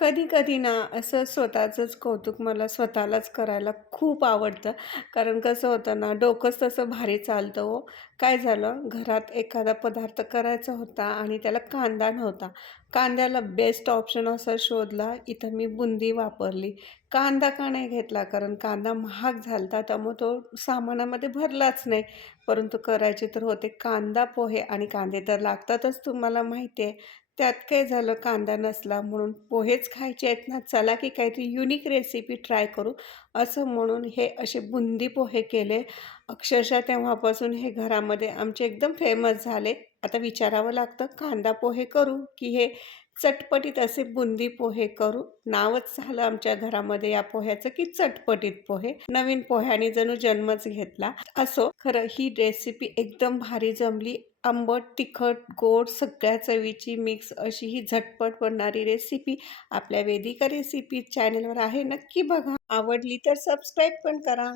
कधी-कधी ना, असं स्वतःचंच कौतुक मला स्वतःलाच करायला खूप आवडतं. कारण कसं होतं ना, डोकंच तसं भारी चालतं हो. काय झालं, घरात एखादा पदार्थ करायचा होता आणि त्याला कांदा नव्हता. कांद्याला बेस्ट ऑप्शन असा शोधला, इथं मी बुंदी वापरली. कांदा का नाही घेतला? कारण कांदा महाग झाला त्यामुळे तो सामानामध्ये भरलाच नाही. परंतु करायचे तर होते कांदा पोहे आणि कांदे तर लागतातच तुम्हाला माहिती आहे. त्यात काय झालं कांदा नसला म्हणून पोहेच खायचे आहेत ना, चला की काहीतरी युनिक रेसिपी ट्राय करू, असं म्हणून हे असे बुंदी पोहे केले. अक्षरशः तेव्हापासून हे घरामध्ये आमचे एकदम फेमस झाले. आता विचारावं लागतं कांदा पोहे करू की हे चटपटीत असे बुंदी पोहे करू? नावच झालं आमच्या घरामध्ये या पोह्याचं की चटपटीत पोहे. नवीन पोह्याने जणू जन्मच घेतला. असो, खरं ही रेसिपी एकदम भारी जमली. आंबट, तिखट, गोड सगळ्या चवीची मिक्स अशी ही झटपट बनणारी रेसिपी आपल्या वेदिका रेसिपी चॅनलवर आहे. नक्की बघा. आवडली तर सबस्क्राईब पण करा.